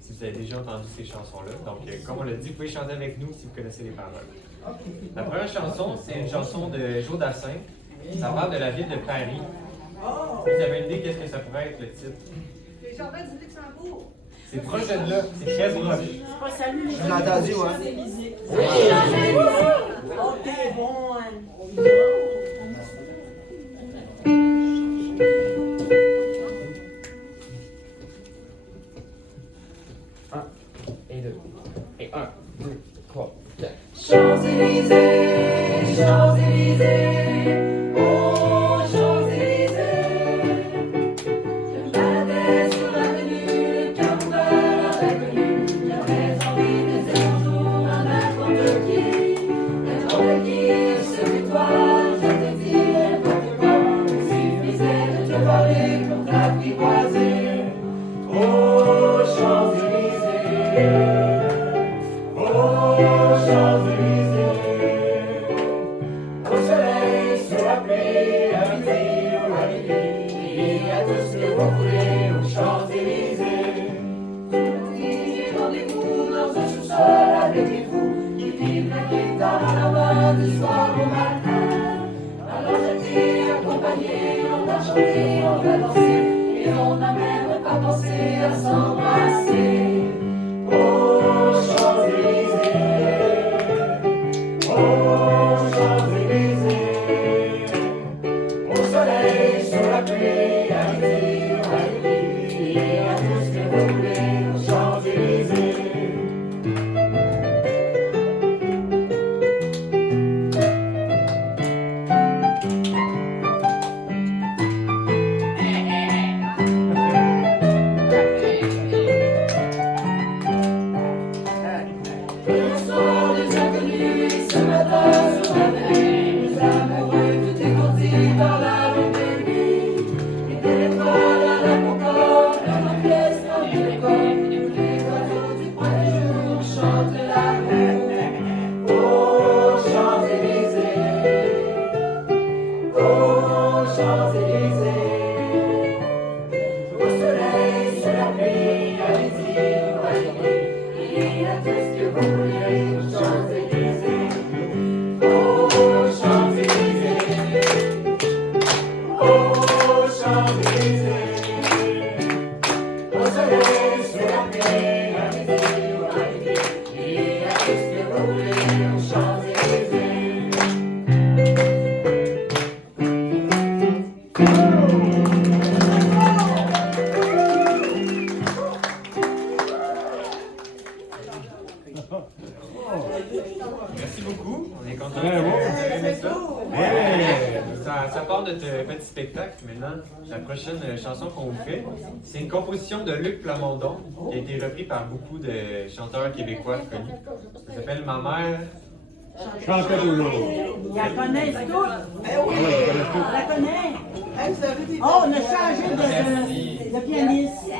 si vous avez déjà entendu ces chansons-là. Donc, comme on l'a dit, vous pouvez chanter avec nous si vous connaissez les paroles. La première chanson, c'est une chanson de Joe Dassin. Ça parle de la ville de Paris. Vous avez une idée qu'est-ce que ça pourrait être le titre? Les jardins du Luxembourg. C'est proche de là, c'est très proche. C'est pas salut, Je l'ai entendu, ouais. Ok, bon. Et deux. Et un, deux, trois, quatre. Champs-Élysées, Champs-Élysées, oh Champs-Élysées. Je me baladais sur l'avenue, le cœur ouvert à l'inconnu. J'avais envie de dire bonjour à n'importe qui, celui toi, je te dis n'importe quoi. Il suffisait de te parler pour t'apprivoiser. Oh Champs-Élysées. Champs-Élysées, au soleil, sous la pluie, à midi ou à minuit, il y a tout ce que vous voulez aux Champs-Élysées. Rendez-vous dans un sous-sol avec des fous qui vivent la guitare à la main du soir au matin. Alors je t'ai accompagné, on a chanté, on a dansé, et on n'a même pas pensé à s'embrasser. Oh Champs-Élysées. Oh Champs-Élysées, au soleil, sous la pluie, à midi ou à minuit, il y a tout ce que vous voulez aux Champs-Élysées. Merci beaucoup, on est content. Très bon. Vous avez aimé ça? Ouais. Ça part de notre petit spectacle maintenant. La prochaine chanson qu'on vous fait, c'est une composition de Luc Plamondon qui a été reprise par beaucoup de chanteurs québécois connus. Ça s'appelle Ma mère. Chantez toujours. Ils la connaissent tous. Ben oui. On la connaît. Hey, vous avez des Oh, on a changé de pianiste.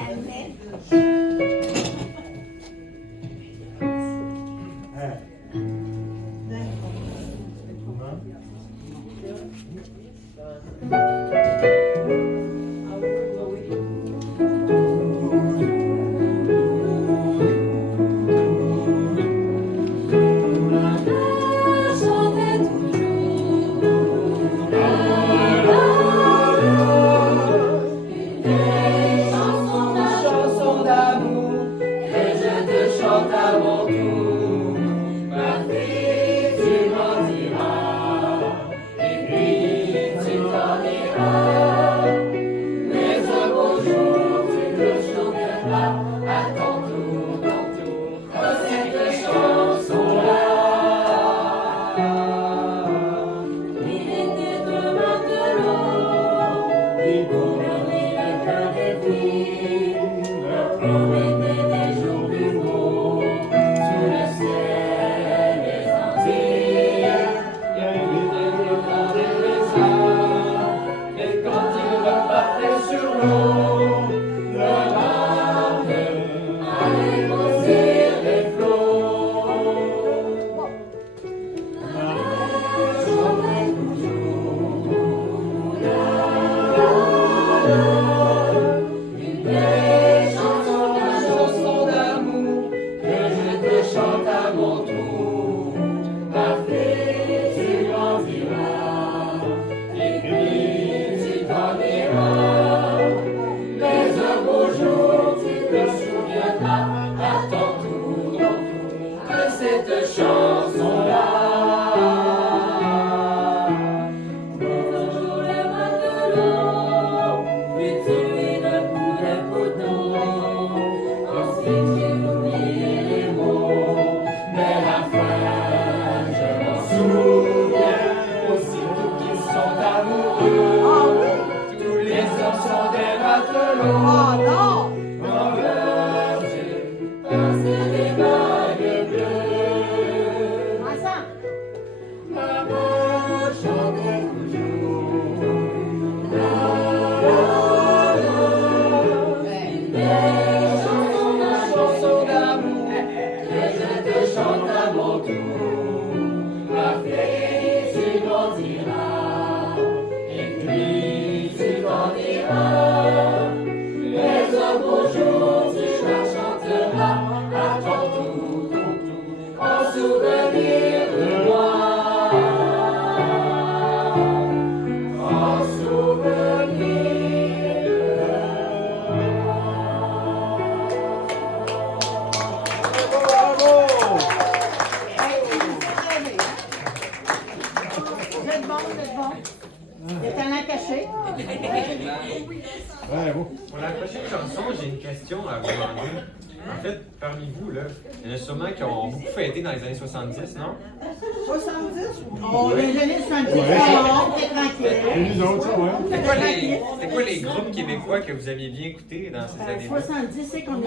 Chanson d'amour que je te chante à mon tour. Ma fille, tu grandiras et puis tu t'en iras. Mais un beau jour, tu te chanteras à ton tour, cette chanson-là. Il était un matelot, il gouvernait le cœur des filles. Leur promettait des jours plus beaux sous le ciel des Antilles. Il était le grand des raisins, et quand il repartait sur l'eau, le mar ne chantera à ton tour de cette chanson-là. Bonjour le matelot, puis tu es le coup de couteau. Ensuite j'ai oublié les mots, mais la fin je m'en souviens. Aussitôt qu'ils sont amoureux, tous les hommes sont des matelots. Oh non! Dans leurs yeux passent des vagues bleues. Ensemble. Maman chantait toujours. La, des chansons d'amour que je te chante à mon tour. Ma fille, tu grandiras, et puis tu t'en iras. Mais un beau jour, tu la chanteras à ton tour, en souvenir de moi. En souvenir de Vous êtes bon, vous êtes bon. Des talents cachés. Ouais, bon. Pour la prochaine chanson, j'ai une question à vous demander. En fait, parmi vous, là, il y en a sûrement qui ont beaucoup fêté dans les années 70, non? 70 ou On les années 70, Ouais. on était tranquille. Et nous autres, ça, ouais. C'était quoi les groupes québécois que vous aviez bien écoutés dans ces années-là? 70, c'est qu'on est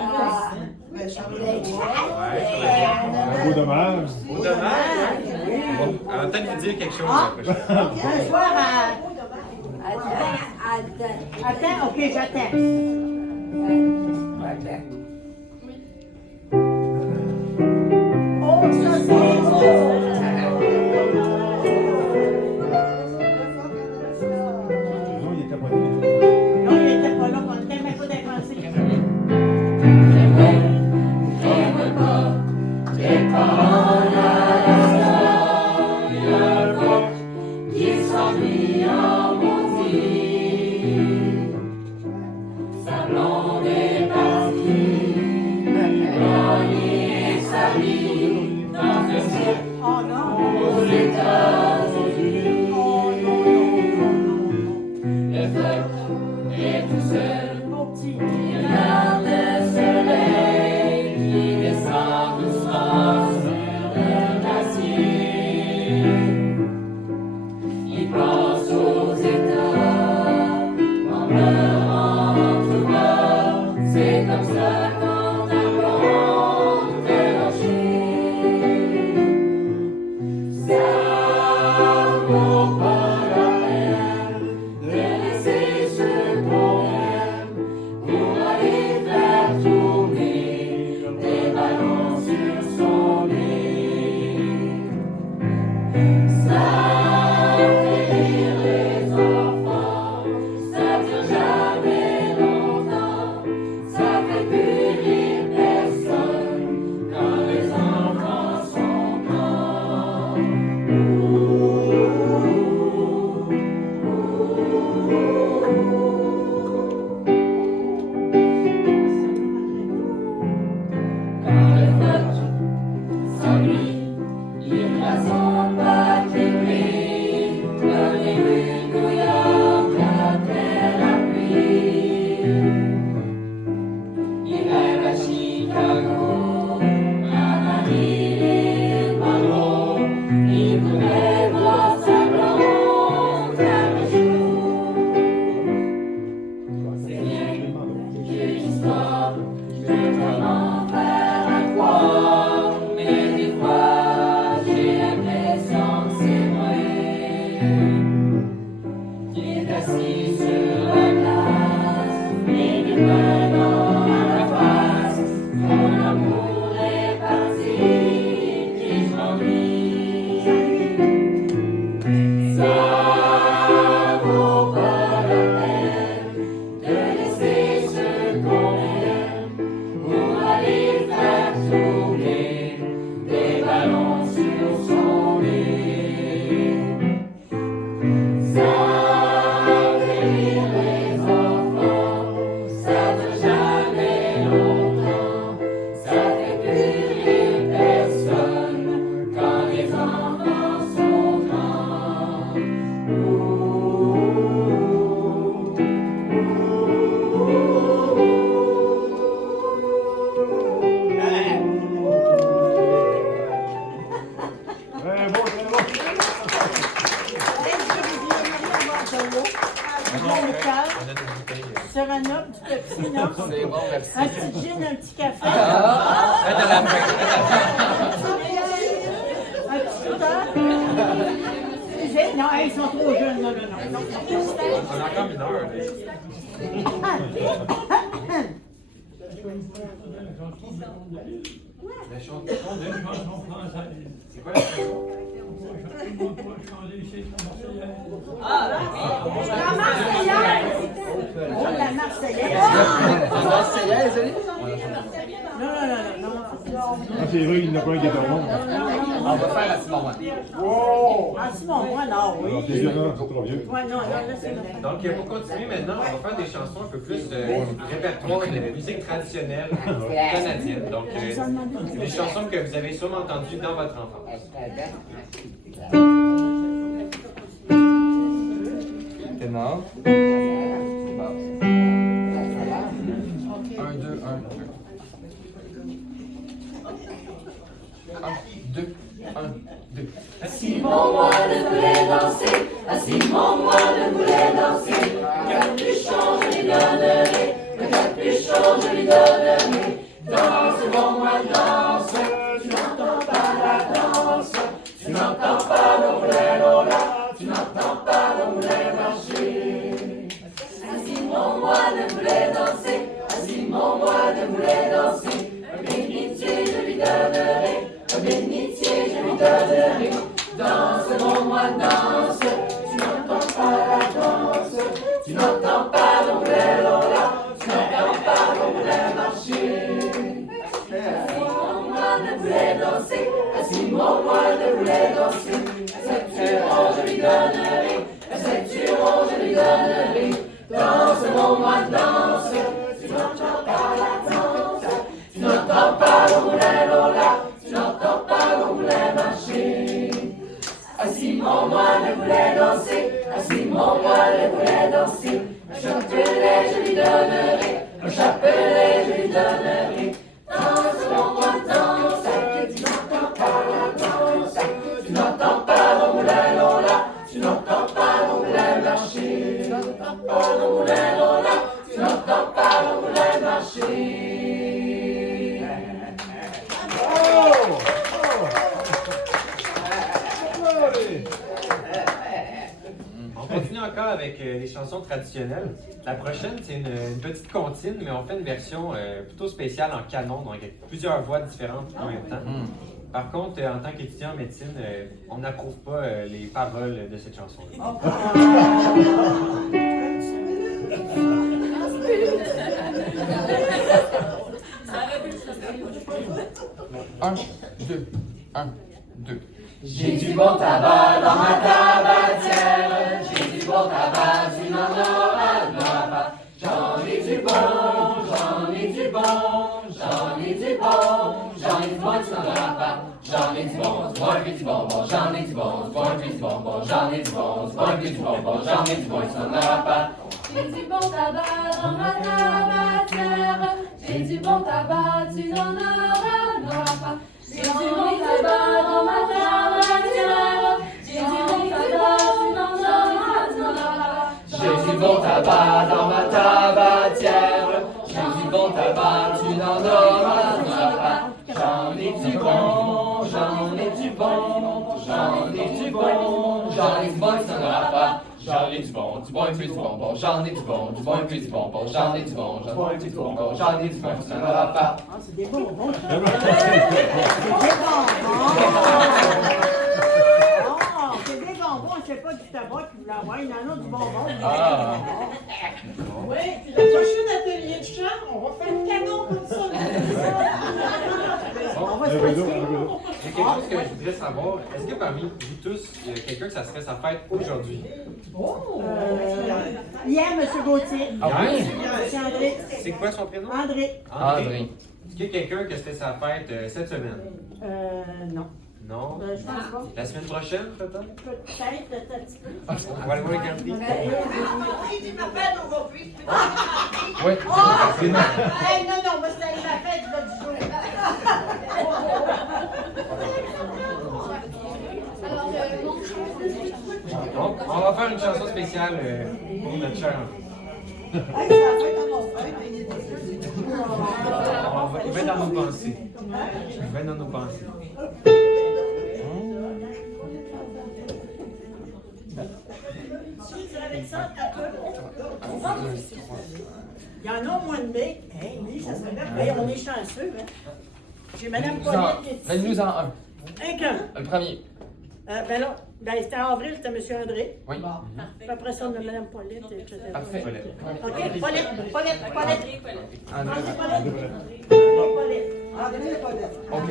Ben, Charles Ouais, Un beau dommage. Au dommage. Bon, alors peut-être vous dire quelque chose la prochaine. un soir Attends, ok, j'attends. Oh, ça c'est beau. Non, il était pas Non, il était pas là, on était même pas dépensé. J'aime pas tes paroles à la soeur, un coq qui s'ennuie en maudit. Sa blonde est partie, gagner sa vie dans un cirque Oh non. aux États-Unis. Oh non, non, non, non. Le peuple est tout seul. Mon petit. Il regarde le soleil qui descend doucement sur le glacier. Il pense aux États en pleurant tout bas. C'est comme ça qu'on apprend de lâcher. Ça vaut pas la peine de laisser ce qu'on aime pour aller faire tourner des ballons sur son nez. Ça fait rire les enfants, ça dure jamais longtemps, ça fait plus rire personne quand les enfants sont grands. Quand le peuple s'ennuie, il a son papier gris dans les rues de New York après la pluie. Il rêve à Chicago, à Marilyn Monroe. Il voudrait voir sa blonde faire le jour. C'est bien vieux histoire de comment faire à croire, mais des fois j'ai l'impression que c'est vrai. Qui est assis sur la glace et du pain dans la face. Mon amour est parti, puis je m'ennuie. Ça vaut pas la peine de laisser ce qu'on aime pour aller C'est bon, merci. Un petit gin, un petit café. Faites à la fin. Un petit soda. Non, hey, ils sont trop jeunes. Non. On a encore une heure. La chanson de... C'est quoi la chanson? La Marseillaise. Oh, la Marseillaise. La Marseillaise, elle est Non. Ah, c'est vrai, il n'a pas un guet-apens. On va faire la Simon. Ah, Simon, moi, non, oui. Non, c'est trop vieux. Ouais, non, laissez-le. Donc, pour continuer maintenant, on va faire des chansons un peu plus répertoire de musique traditionnelle canadienne. Donc, des chansons que vous avez sûrement entendues dans votre enfance. Ténor. Un, deux. Un, deux. Simon Moine voulait danser, Simon Moine voulait danser. Le capuchon, je lui donnerai, le capuchon, je lui donnerai. Danse, mon moine, danse, tu n'entends pas la danse. Tu n'entends pas l'ombrello, tu n'entends pas l'ombrello marcher. Simon Moine voulait danser, Simon Moine voulait danser. Un bénitier, je lui donnerai, un bénitier, je lui donnerai. Danse, mon moine, danse, tu n'entends pas la danse. Tu n'entends pas l'ombrello là, tu n'entends pas l'ombrello marcher. Simon Moine voulait danser, Simon Moine voulait danser. Un septuron, je lui donnerai, un septuron, je lui donnerai. Danse, mon moine, danse, tu n'entends pas la danse. Tu n'entends pas l'ombrello là, tu n'entends pas l'ombrello marcher. Simon Moine voulait danser, Simon Moine voulait danser. Un chapelet, je lui donnerai, un chapelet, je lui donnerai. Danse, mon moine, danse, tu n'entends pas la danse. Tu n'entends pas l'ombrello là, tu n'entends pas l'ombrello marcher. Tu n'entends pas l'ombrello là, tu n'entends pas l'ombrello marcher. On continue encore avec les chansons traditionnelles. La prochaine, c'est une petite comptine, mais on fait une version plutôt spéciale en canon, donc avec plusieurs voix différentes en même temps. Par contre, en tant qu'étudiant en médecine, on n'approuve pas les paroles de cette chanson-là. Un, deux. J'ai du bon tabac dans ma tabatière. J'ai du bon tabac, tu n'en auras pas. J'en ai du bon, j'en ai du bon, j'en ai du bon, j'en ai du bon, tu n'en auras pas. J'en ai du bon, du bon et puis du bonbon, j'en ai du bon, du bon et puis du bonbon, j'en ai du bon, du bon et puis du bonbon, j'en ai du bon, tu n'en auras pas. J'ai du bon tabac dans ma tabatière. J'ai du bon tabac, tu n'en auras pas. J'ai du bon tabac dans ma tabatière. J'ai du bon tabac, tu n'en auras pas. J'ai du bon tabac dans ma tabatière. J'ai du bon tabac, tu n'en auras pas. J'en ai du bon, j'en ai du bon, j'en ai du bon, j'en ai du bon, tu n'en auras pas. J'en ai du bon et puis du bonbon, j'en ai du bon et puis du bonbon, j'en ai du bon et puis du bonbon, j'en ai du bon, tu n'en auras pas. Ah, c'est des bonbons. Eh ben, C'est des bonbons, c'est pas du tabac qui voulait avoir, il en a du bonbon. Ah. Oui, puis le prochain atelier de chant, on va faire le canon comme ça. On va se un vélo, pratiquer. un vélo. J'ai quelque chose que je voudrais savoir. Est-ce que parmi vous tous, il y a quelqu'un que ça serait sa fête aujourd'hui? Hier, M. Gauthier. Ah oui? C'est André. C'est quoi son prénom? André. André. Est-ce qu'il y a quelqu'un que c'était sa fête cette semaine? Non. Non? Je pense pas. La semaine prochaine, peut-être? Peut-être un petit peu. On va le voir regarder. Il dit ma fête aujourd'hui. Oui. Hey, non, moi, c'était ma fête là, du jour. Donc, on va faire une chanson spéciale pour notre cher enfant. Hey, c'est la fête à mon frère, mais il est décédé. vais dans nos pensées. Je vais dans nos pensées. Il y en a au mois de mai. Hey, oui, ça serait bien. Hey, on est chanceux. Hein? J'ai Mme Nous en- Paulette qui est ici. Nous en un. Un qu'un. Le premier. Ben là, c'était en avril, c'était M. André. Oui. Puis après ça, on a Mme Paulette, etc. Parfait. OK, Paulette. Un, deux, André Paulette. André Paulette. ok.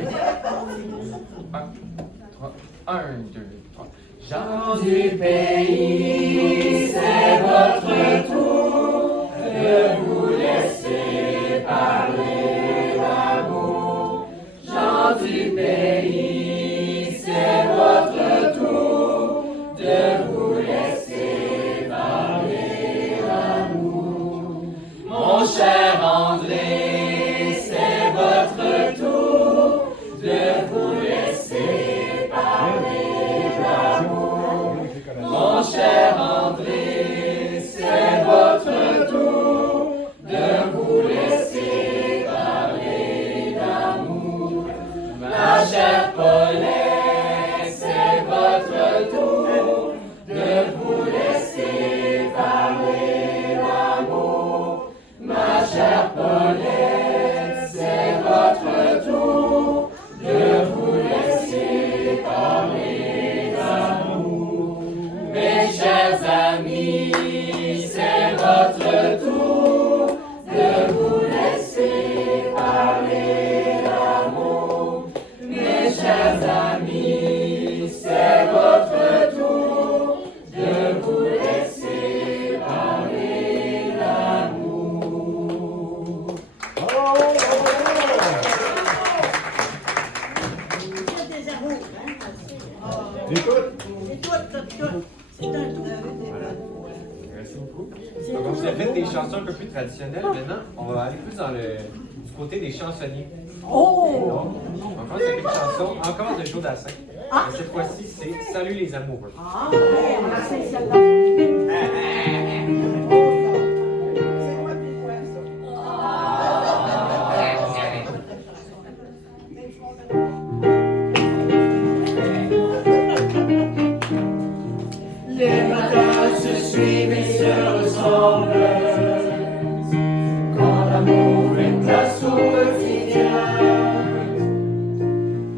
Un, trois. Un, deux, trois. Gens du pays, c'est votre tour de vous laisser parler d'amour. Gens du pays, c'est votre tour de vous laisser parler d'amour. Mon cher André, c'est votre tour de vous laisser parler d'amour. Mon cher André, c'est votre tour de vous laisser parler d'amour. Ma chère Paulette, c'est votre tour de vous laisser parler d'amour. Ma chère Paulette, c'est votre tour de vous laisser parler d'amour. Mes chers amis, c'est votre tour de vous laisser parler d'amour. Mes chers amis, c'est votre tour de vous laisser parler d'amour. C'est des amours, hein? Écoute, C'est tout. C'est un tout. Merci beaucoup. Donc, on vous a fait des chansons un peu plus traditionnelles. Maintenant, on va aller plus dans du côté des chansonniers. Oh! Donc, on commence avec une chanson encore de Joe Dassin. Mais cette fois-ci, c'est Salut les amoureux. Ah, ouais, on a fait celle-là. Les matins se suivent et se ressemblent. Quand l'amour fait place au quotidien.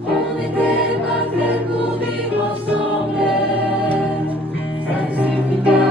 On n'était pas fait pour vivre ensemble. Ça ne suffit pas.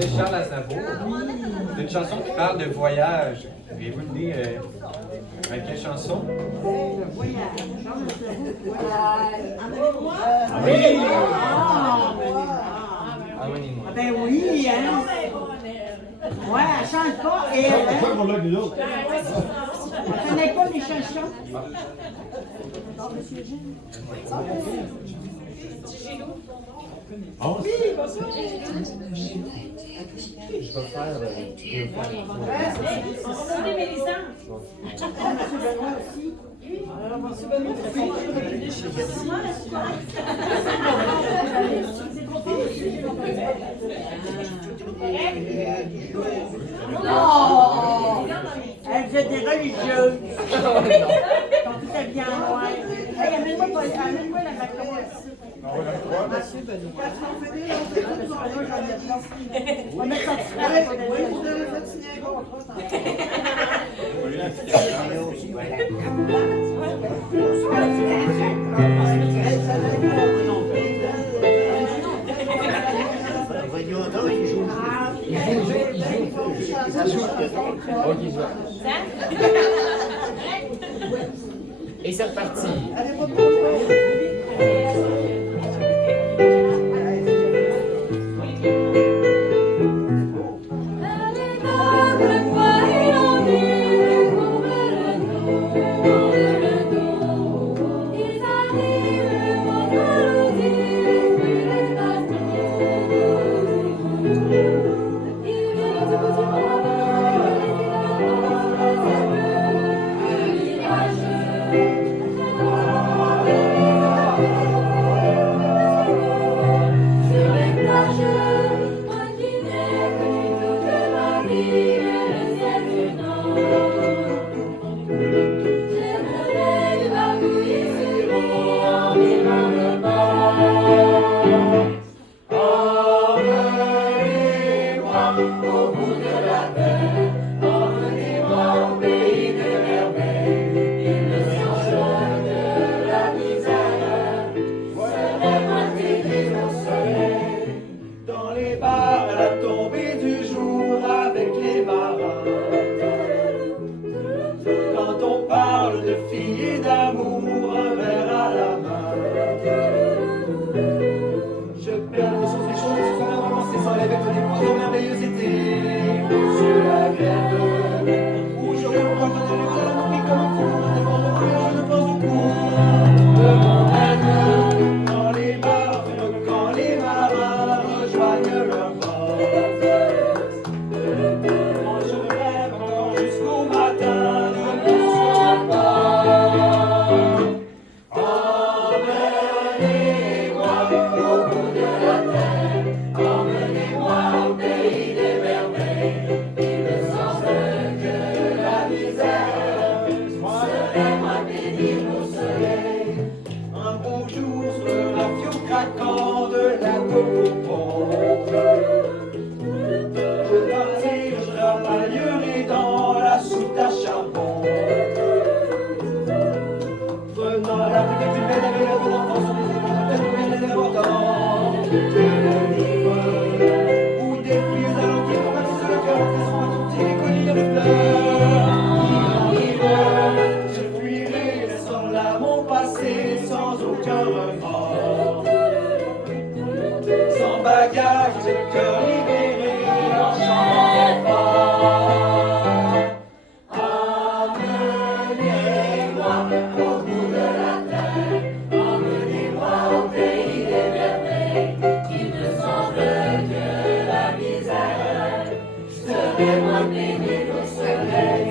français Charles Aznavour. C'est une chanson qui parle de voyage. Avez-vous une idée avec quelle chanson? Amenez-moi. Ah ben oui, hein? Ouais, elle chante pas et elle, Pourquoi qu'on l'a que nous autres? elle connaît pas les chansons. Ah, oui. Je vais faire deux fois. C'est Mélissa. Monsieur Benoît aussi. Monsieur Benoît Oh! Elle faisait des religieuses. Ils sont toutes habillées en noir. Hey, amène-moi la macaron ici. Monsieur Benoît. On va mettre ça dessus. Oui, vous devez faire signer un contrat. Voyons donc, il joue. Ça joue. Ok, je vois. Et c'est reparti. Dans les bars à la tombée du jour avec les marins. Quand on parle de filles et d'amour, un verre à la main. Je perds le sens des choses, je vais commencer sans les vecteurs des points de merveilleux étés. Sur la grève, où je reprends quand elle est là, pris comme un fou, indépendant de plus, je ne pense au coup de mon aide. Dans les bars, quand les marins rejoignent leur bord. Moi je rêve encore jusqu'au matin de mon soir. Emmenez-moi au bout de la terre, emmenez-moi au pays des merveilles. Il me semble que la misère serait moins pénible au soleil. Un beau jour sur la fiole craquant de la Coco. Je partir, je rapaillerai dans la soute à charbon. Prenant la petite humaine avec la bonne enfance sur les épaules, de nouvelles et importants. Que le livre, où des filles allons qui compatissent le cœur, qui sont à toutes les collines de fleurs. En hiver, je fuirai, laissant là mon passé sans aucun remords. Sans bagage, le cœur libéré, en chantant très fort. Emmenez-moi au bout de la terre, emmenez-moi au pays des merveilles. Il me semble que la misère serait moins pénible au soleil.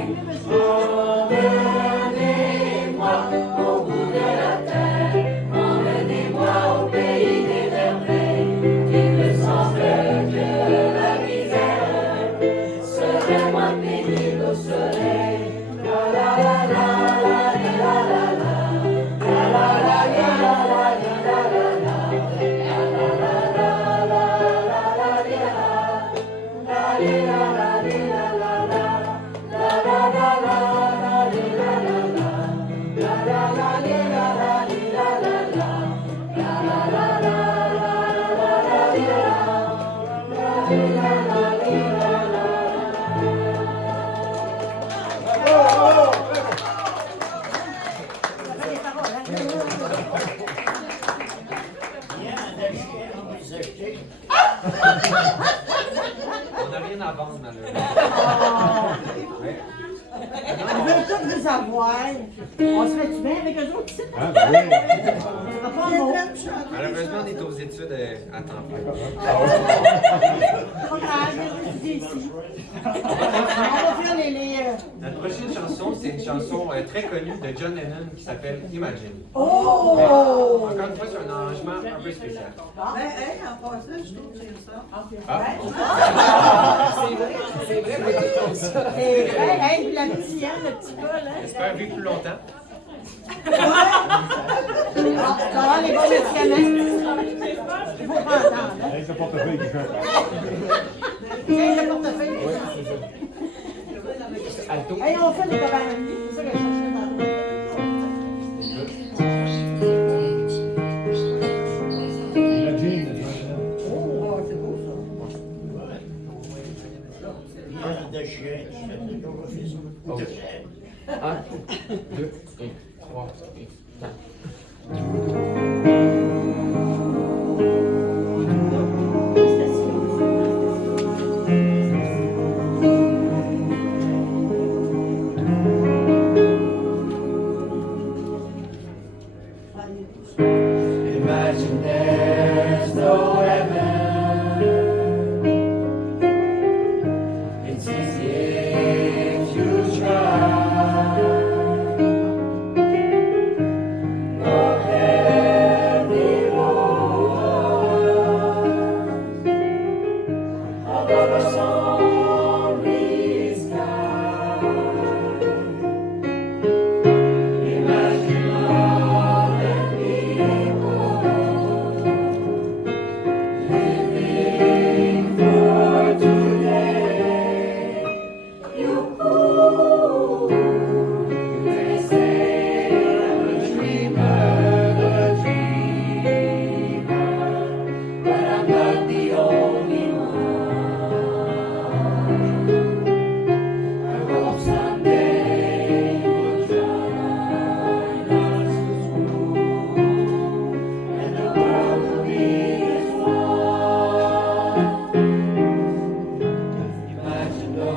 Emmenez-moi au bout de la terre, emmenez-moi au pays des merveilles. Il me semble que la misère serait moins pénible au soleil. La la la la la la la la la la la la la la la la. Ouais. Ils veulent tous vous avoir. On serait-tu bien avec eux autres ici? Ah, ben oui. Ça sera pas un mot. Malheureusement, on est aux études à temps plein. Pas grave, je vais étudier ici. On va faire les Notre prochaine chanson, c'est une chanson très connue de John Lennon qui s'appelle Imagine. Oh! Encore une fois, c'est un arrangement un peu spécial. Ben, hey, en passant, je trouve que j'aime ça. Ah. C'est vrai, moi, tout comme ça. Et, hey, la petite Anne, le petit Paul, hein? J'espère vivre plus longtemps. Ça va avoir les bons médicaments. Il faut pas entendre, hein? Avec le portefeuille qui fait un Tiens, le portefeuille. Alto. Hey, on fait des cabanes. C'est ça que je cherchais dans La jean, Un, deux, et trois, et quatre. Imagine there's no heaven. It's easy if you try. No heavy walls above a stormy sky. Imagine all the people living for today. You they say I'm a dreamer, but I'm not the only one. I hope someday we'll join us and the world will be as one. Imagine no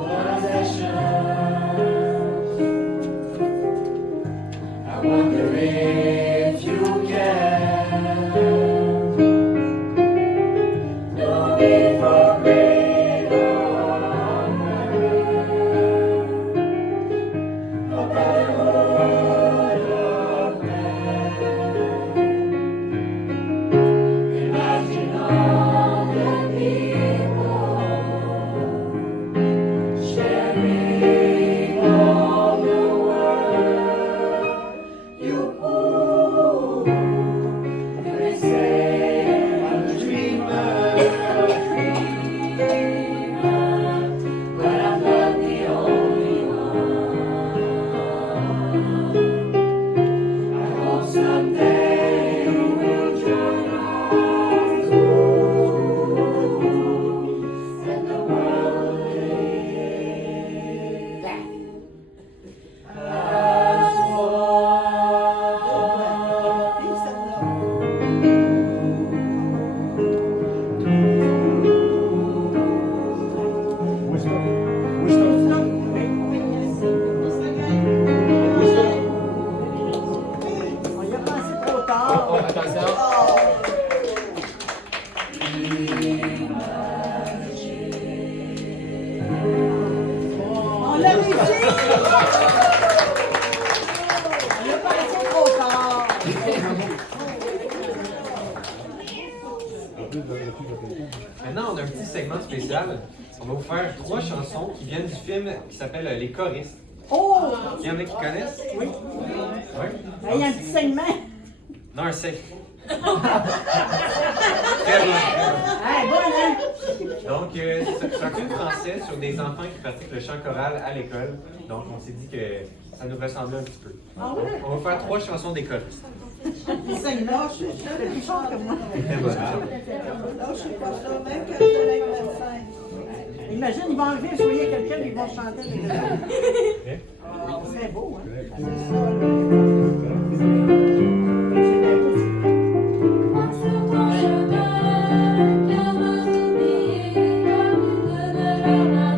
possessions. I wonder if you can. No need for great honor. A brotherhood of men. Imagine all the people sharing all the world. You they say I'm a dreamer, but I'm not the only one. I hope someday we'll join us and the world will live as Où est-ce que? Où est-ce que? On y a pensé trop tard. Oh, attention. On l'a réussi! On a pensé trop tard. Maintenant, on a un petit segment spécial. On va vous faire 3 chansons qui viennent du film qui s'appelle Les choristes. Oh! Il y en a qui connaissent? Oui. Oui? Il y a un petit segment. Non, un sec. Très bon, très bon. Hey, bon, hein? Donc, c'est un film français sur des enfants qui pratiquent le chant choral à l'école. Donc, on s'est dit que ça nous ressemblait un petit peu. Ah ouais? On va faire 3 chansons des choristes. Le segment, c'est plus fort que moi. Très bonne. Non, je sais pas ça, même quand je avec le médecin. Imagine, ils vont enlever un soulier à quelqu'un et ils vont chanter avec eux. C'est beau, hein? Moi sur ton chemin, car m'a oublié, car vous de leur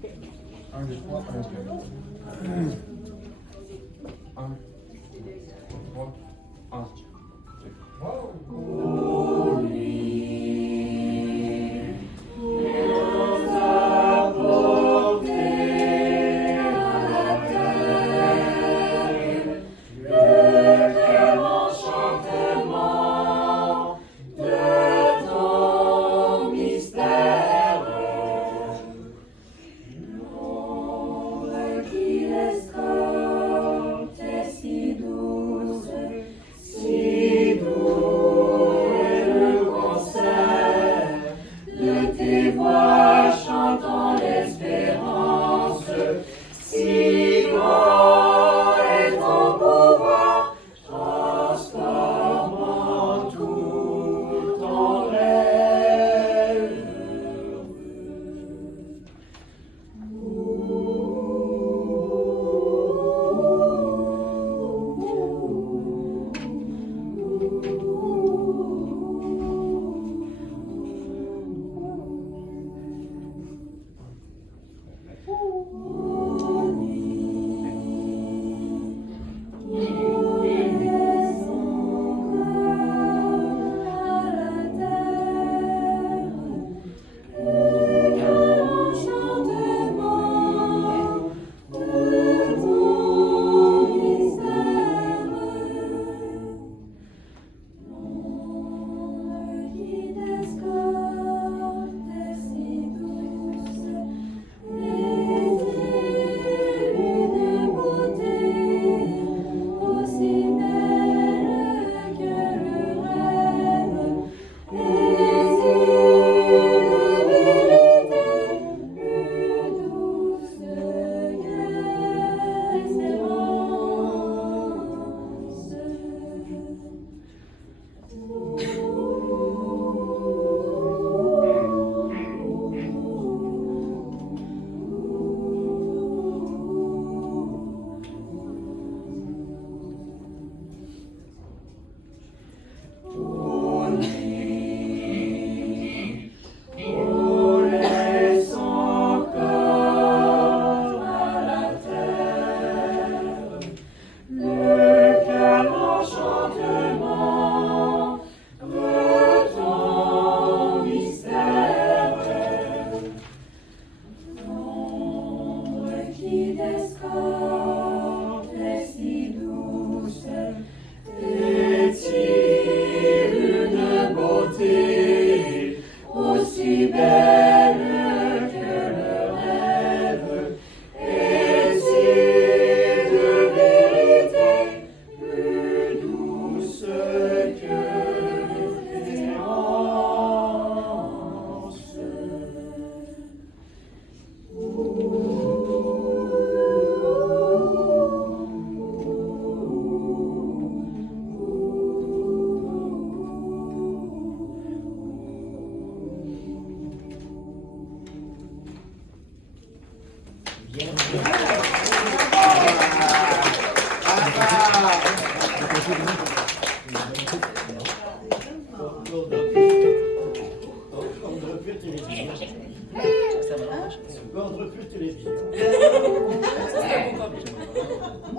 1, 2, 3, 1, 2, 3. 1, 3, 1.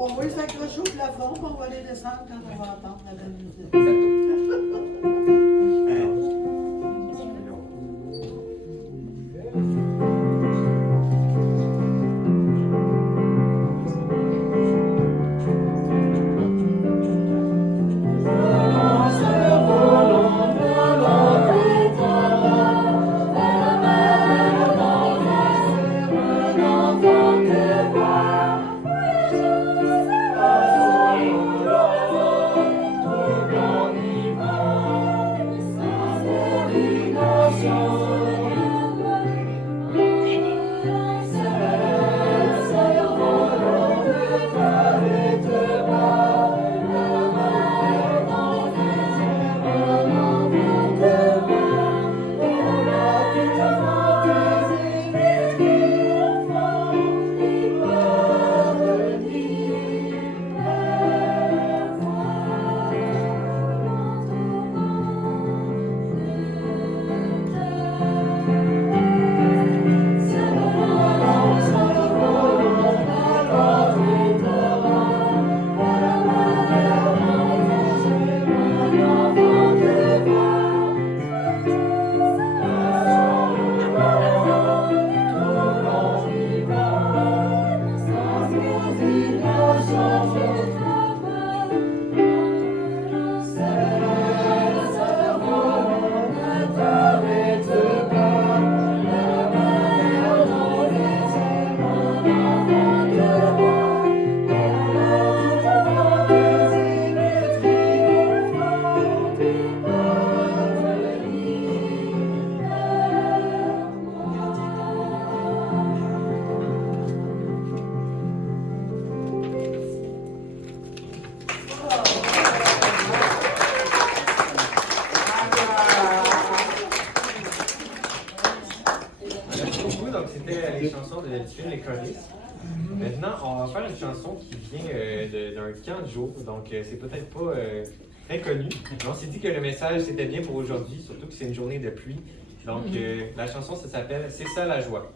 On va s'accrocher au plafond, puis on va aller descendre quand on va entendre la belle musique. Tout Merci beaucoup. Donc, c'était les chansons de Tunes les choristes. Maintenant, on va faire une chanson qui vient d'un camp de jour. Donc, c'est peut-être pas très connu. Mais on s'est dit que le message, c'était bien pour aujourd'hui, surtout que c'est une journée de pluie. Donc, la chanson, ça s'appelle C'est ça la joie.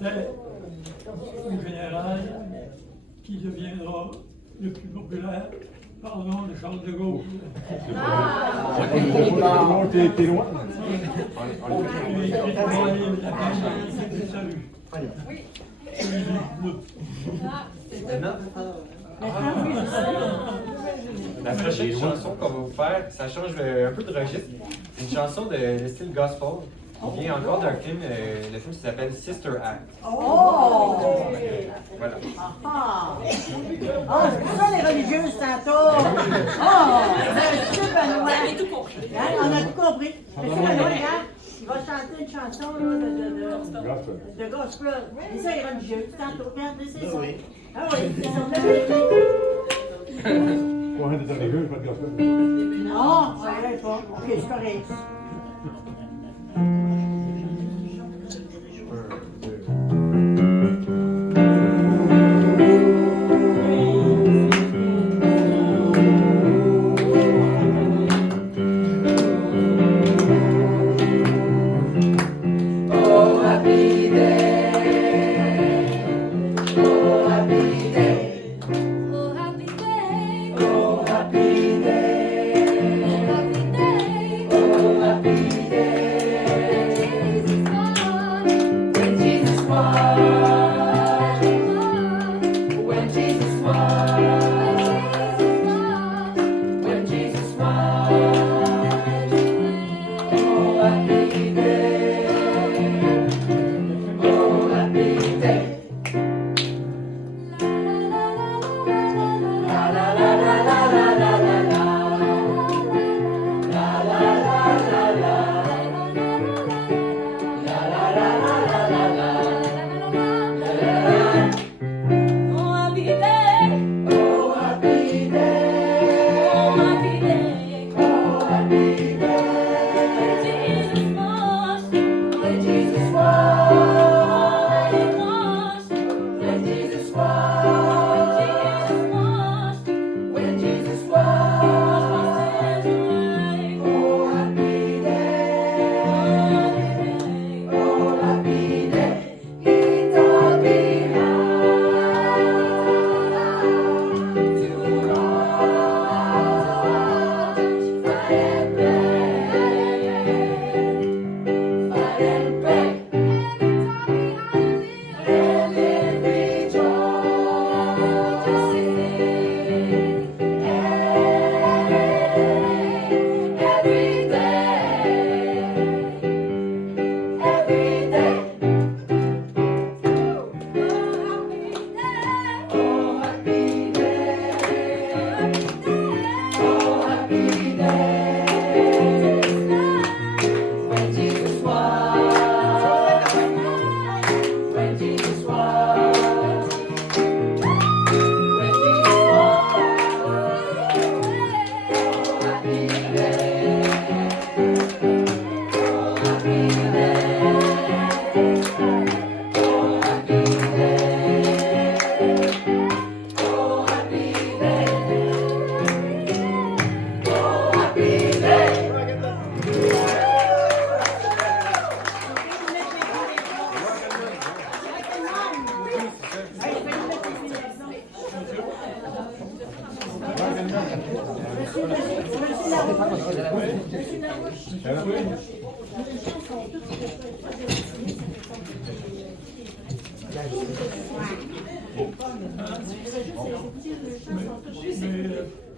C'était une général qui deviendra le plus populaire par le nom de Charles de Gaulle. T'es loin. La prochaine chanson qu'on va vous faire, ça change un peu de registre. C'est une chanson de style gospel qui vient encore d'un film, le film qui s'appelle Sister Act. Oh! Voilà. Ah! Ah, c'est ça les religieuses tantôt! Oh! Monsieur Benoît! On a tout compris. Hein, on a tout compris. Monsieur Benoît, regarde, il va chanter une chanson là, de gospel. C'est ça les religieuses tantôt. Regardez, c'est ça. Ah oui, c'est ça. Combien de temps de gueule, pas de gospel? Non, ça irait pas. Ok, c'est correct. Oh, happy day.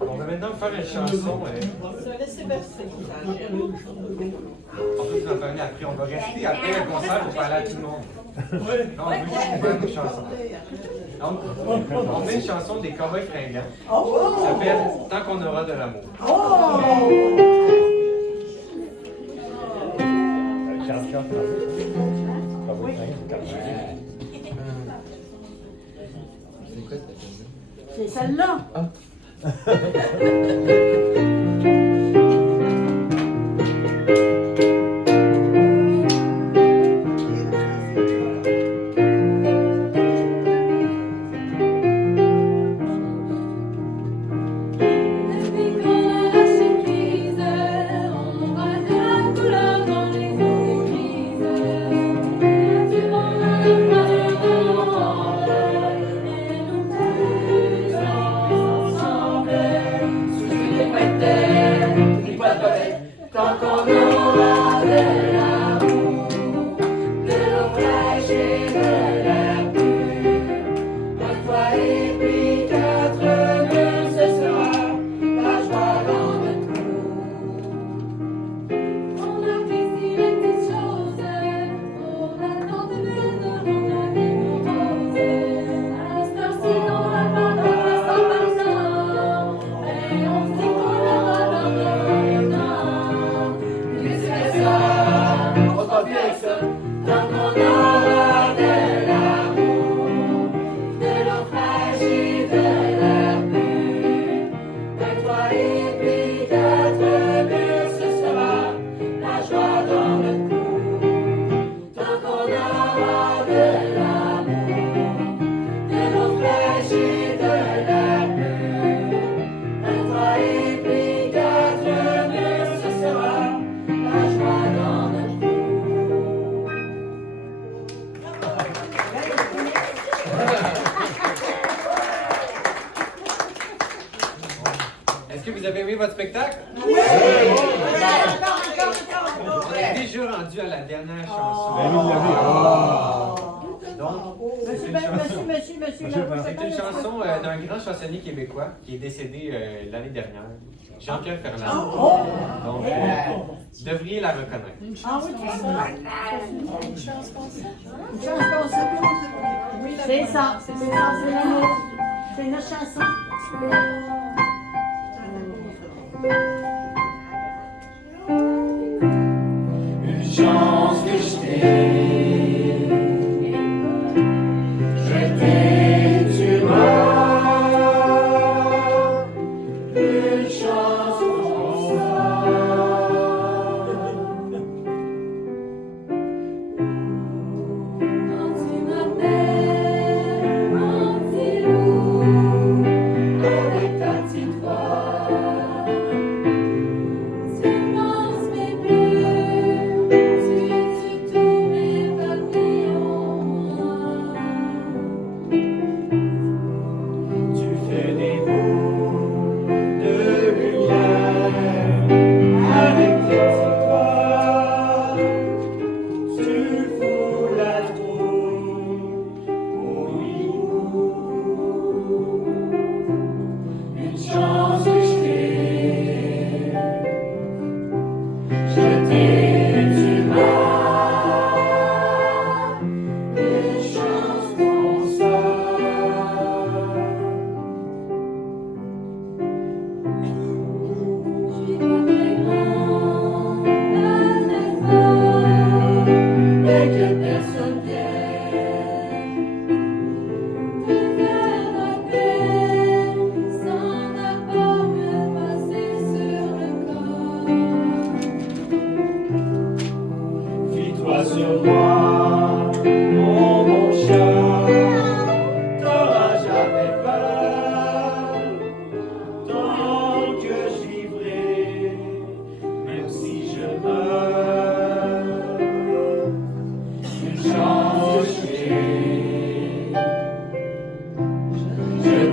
On va maintenant faire une chanson. En plus, on va parler après. On va rester après le concert pour parler à tout le monde. Non, on veut juste faire une chanson. Donc, on fait une chanson des Cowboys fringants. Ça s'appelle Tant qu'on aura de l'amour. C'est celle-là. Depuis qu'on a lâché prise, on voit de la couleur dans les eaux grises. Tu m'en as le monde et nous tous ensemble. Sous les couettes, les potes, tant qu'on aura de l'amour, de l'eau fraîche et de l'air pur. Un toit et puis 4 murs, ce sera la joie dans notre cour. On apprécie les petites choses, on attend de belles, on a des mots roses. À cette heure-ci, on n'a pas de sans pardon, et on sait qu'on aura dans notre temps. Mais c'est ça, on croit bien que ça, tant qu'on aura de l'amour, de l'eau fraîche et de l'air pur. Un toit et puis 4 murs, ce sera la joie dans notre cour. Tant qu'on aura de l'amour, de l'eau fraîche et de l'air pur. Un toit et puis 4 murs, ce sera la joie dans notre cour. Est-ce que vous avez aimé votre spectacle? Oui! On est déjà rendu à la dernière chanson. Donc, c'est une chanson. C'est une chanson d'un grand chansonnier québécois qui est décédé l'année dernière, Jean-Pierre Ferland. Donc, vous devriez la reconnaître. Ah oui, c'est ça. Une chance comme ça. C'est ça, c'est l'amour. C'est notre chanson.